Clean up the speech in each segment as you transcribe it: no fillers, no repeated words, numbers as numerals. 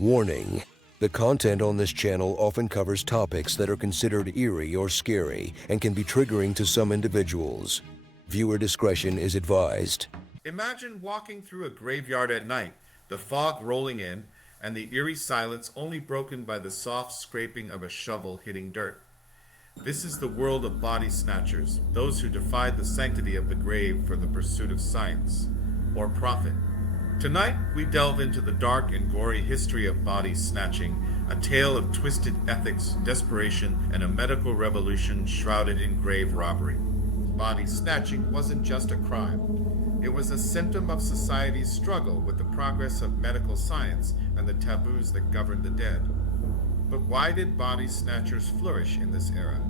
Warning: the content on this channel often covers topics that are considered eerie or scary and can be triggering to some individuals. Viewer discretion is advised. Imagine walking through a graveyard at night, the fog rolling in, and the eerie silence only broken by the soft scraping of a shovel hitting dirt. This is the world of body snatchers, those who defied the sanctity of the grave for the pursuit of science or profit. Tonight, we delve into the dark and gory history of body snatching, a tale of twisted ethics, desperation, and a medical revolution shrouded in grave robbery. Body snatching wasn't just a crime. It was a symptom of society's struggle with the progress of medical science and the taboos that governed the dead. But why did body snatchers flourish in this era?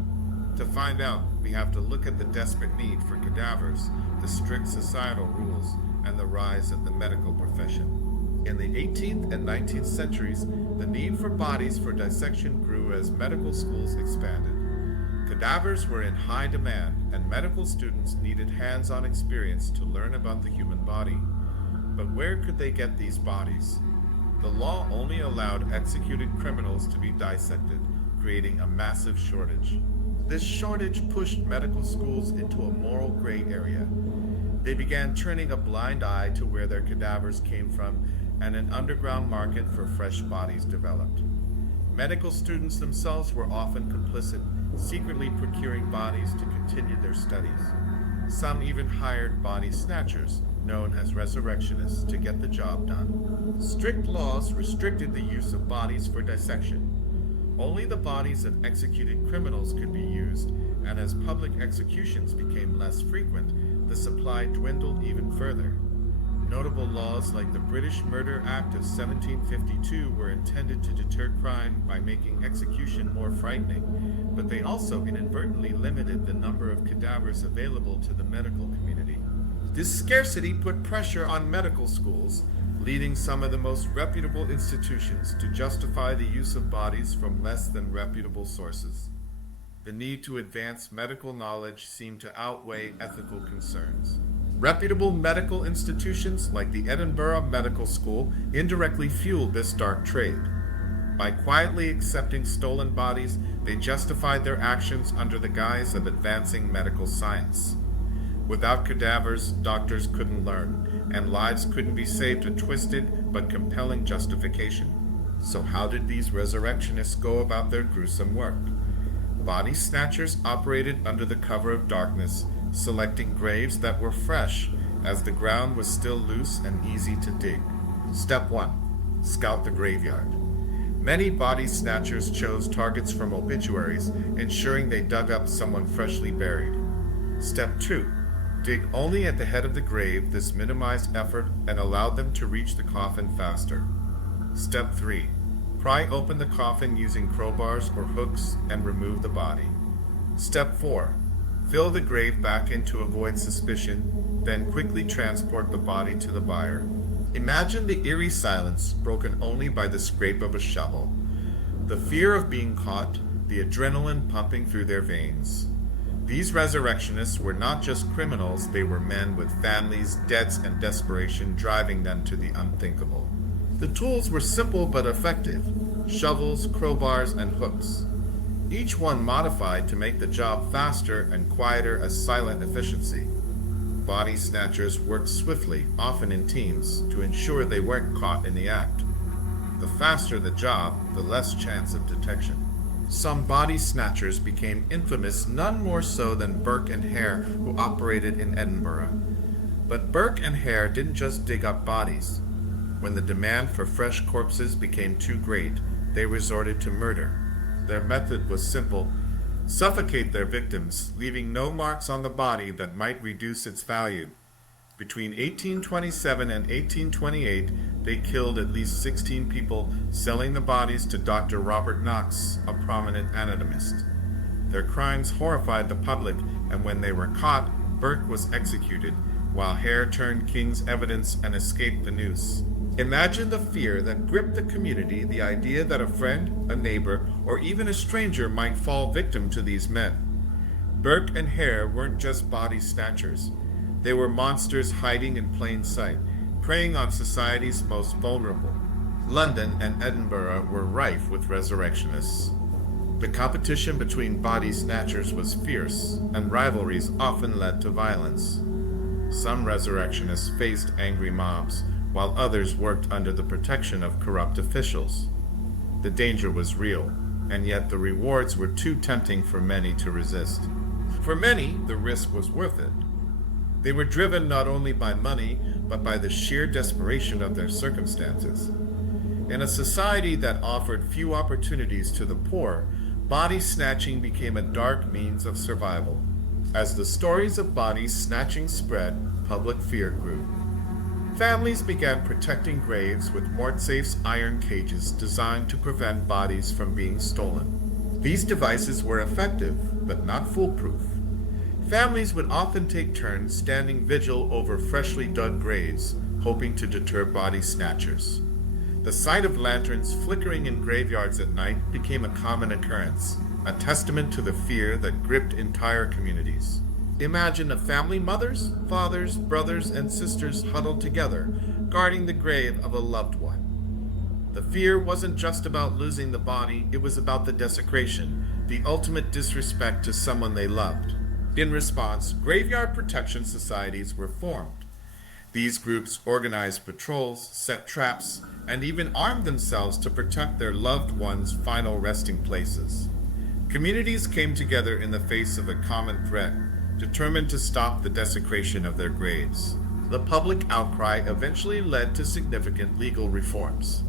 To find out, we have to look at the desperate need for cadavers, the strict societal rules, and the rise of the medical profession. In the 18th and 19th centuries, the need for bodies for dissection grew as medical schools expanded. Cadavers were in high demand, and medical students needed hands-on experience to learn about the human body. But where could they get these bodies? The law only allowed executed criminals to be dissected, creating a massive shortage. This shortage pushed medical schools into a moral gray area. They began turning a blind eye to where their cadavers came from, and an underground market for fresh bodies developed. Medical students themselves were often complicit, secretly procuring bodies to continue their studies. Some even hired body snatchers, known as resurrectionists, to get the job done. Strict laws restricted the use of bodies for dissection. Only the bodies of executed criminals could be used, and as public executions became less frequent, the supply dwindled even further. Notable laws like the British Murder Act of 1752 were intended to deter crime by making execution more frightening, but they also inadvertently limited the number of cadavers available to the medical community. This scarcity put pressure on medical schools, leading some of the most reputable institutions to justify the use of bodies from less than reputable sources. The need to advance medical knowledge seemed to outweigh ethical concerns. Reputable medical institutions like the Edinburgh Medical School indirectly fueled this dark trade. By quietly accepting stolen bodies, they justified their actions under the guise of advancing medical science. Without cadavers, doctors couldn't learn, and lives couldn't be saved a twisted but compelling justification. So how did these resurrectionists go about their gruesome work? Body snatchers operated under the cover of darkness, selecting graves that were fresh, as the ground was still loose and easy to dig. Step 1. Scout the graveyard. Many body snatchers chose targets from obituaries, ensuring they dug up someone freshly buried. Step 2. Dig only at the head of the grave. This minimized effort and allowed them to reach the coffin faster. Step 3. Pry open the coffin using crowbars or hooks and remove the body. Step 4. Fill the grave back in to avoid suspicion, then quickly transport the body to the buyer. Imagine the eerie silence broken only by the scrape of a shovel, the fear of being caught, the adrenaline pumping through their veins. These resurrectionists were not just criminals, they were men with families, debts, and desperation driving them to the unthinkable. The tools were simple but effective: shovels, crowbars, and hooks. Each one modified to make the job faster and quieter as silent efficiency. Body snatchers worked swiftly, often in teams, to ensure they weren't caught in the act. The faster the job, the less chance of detection. Some body snatchers became infamous, none more so than Burke and Hare, who operated in Edinburgh. But Burke and Hare didn't just dig up bodies. When the demand for fresh corpses became too great, they resorted to murder. Their method was simple: suffocate their victims, leaving no marks on the body that might reduce its value. Between 1827 and 1828, they killed at least 16 people, selling the bodies to Dr. Robert Knox, a prominent anatomist. Their crimes horrified the public, and when they were caught, Burke was executed, while Hare turned King's evidence and escaped the noose. Imagine the fear that gripped the community, the idea that a friend, a neighbor, or even a stranger might fall victim to these men. Burke and Hare weren't just body snatchers. They were monsters hiding in plain sight, preying on society's most vulnerable. London and Edinburgh were rife with resurrectionists. The competition between body snatchers was fierce, and rivalries often led to violence. Some resurrectionists faced angry mobs, while others worked under the protection of corrupt officials. The danger was real, and yet the rewards were too tempting for many to resist. For many, the risk was worth it. They were driven not only by money, but by the sheer desperation of their circumstances. In a society that offered few opportunities to the poor, body snatching became a dark means of survival. As the stories of body snatching spread, public fear grew. Families began protecting graves with morgue-safe iron cages designed to prevent bodies from being stolen. These devices were effective, but not foolproof. Families would often take turns standing vigil over freshly dug graves, hoping to deter body snatchers. The sight of lanterns flickering in graveyards at night became a common occurrence, a testament to the fear that gripped entire communities. Imagine a family, mothers, fathers, brothers, and sisters huddled together, guarding the grave of a loved one. The fear wasn't just about losing the body, it was about the desecration, the ultimate disrespect to someone they loved. In response, graveyard protection societies were formed. These groups organized patrols, set traps, and even armed themselves to protect their loved ones' final resting places. Communities came together in the face of a common threat, determined to stop the desecration of their graves. The public outcry eventually led to significant legal reforms.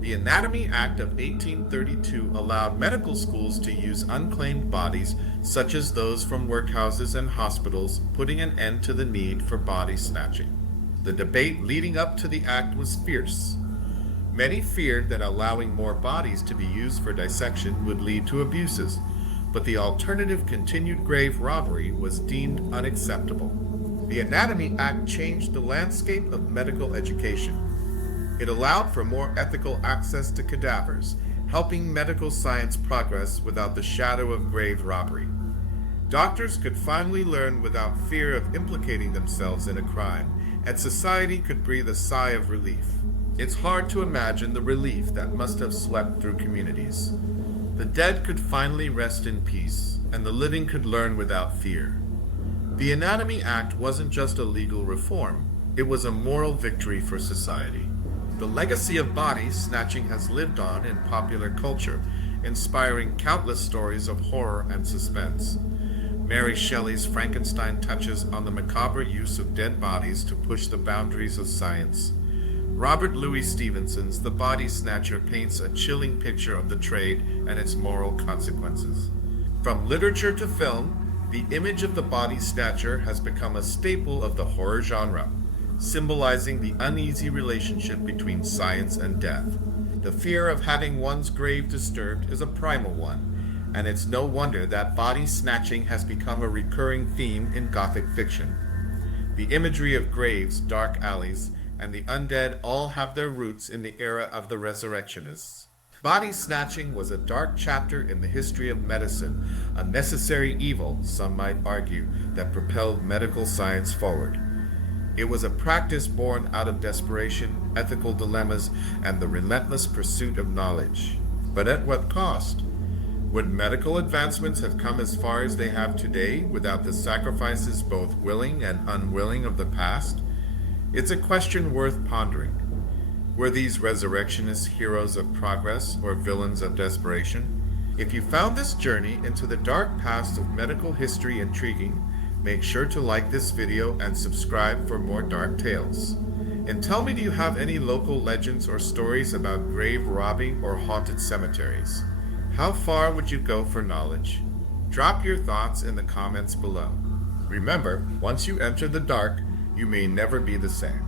The Anatomy Act of 1832 allowed medical schools to use unclaimed bodies, such as those from workhouses and hospitals, putting an end to the need for body snatching. The debate leading up to the act was fierce. Many feared that allowing more bodies to be used for dissection would lead to abuses, but the alternative, continued grave robbery, was deemed unacceptable. The Anatomy Act changed the landscape of medical education. It allowed for more ethical access to cadavers, helping medical science progress without the shadow of grave robbery. Doctors could finally learn without fear of implicating themselves in a crime, and society could breathe a sigh of relief. It's hard to imagine the relief that must have swept through communities. The dead could finally rest in peace, and the living could learn without fear. The Anatomy Act wasn't just a legal reform, it was a moral victory for society. The legacy of body snatching has lived on in popular culture, inspiring countless stories of horror and suspense. Mary Shelley's Frankenstein touches on the macabre use of dead bodies to push the boundaries of science. Robert Louis Stevenson's The Body Snatcher paints a chilling picture of the trade and its moral consequences. From literature to film, the image of the body snatcher has become a staple of the horror genre, symbolizing the uneasy relationship between science and death. The fear of having one's grave disturbed is a primal one, and it's no wonder that body snatching has become a recurring theme in Gothic fiction. The imagery of graves, dark alleys, and the undead all have their roots in the era of the Resurrectionists. Body snatching was a dark chapter in the history of medicine, a necessary evil, some might argue, that propelled medical science forward. It was a practice born out of desperation, ethical dilemmas, and the relentless pursuit of knowledge. But at what cost? Would medical advancements have come as far as they have today without the sacrifices, both willing and unwilling, of the past? It's a question worth pondering. Were these resurrectionists heroes of progress or villains of desperation? If you found this journey into the dark past of medical history intriguing, make sure to like this video and subscribe for more dark tales. And tell me, do you have any local legends or stories about grave robbing or haunted cemeteries? How far would you go for knowledge? Drop your thoughts in the comments below. Remember, once you enter the dark, you may never be the same.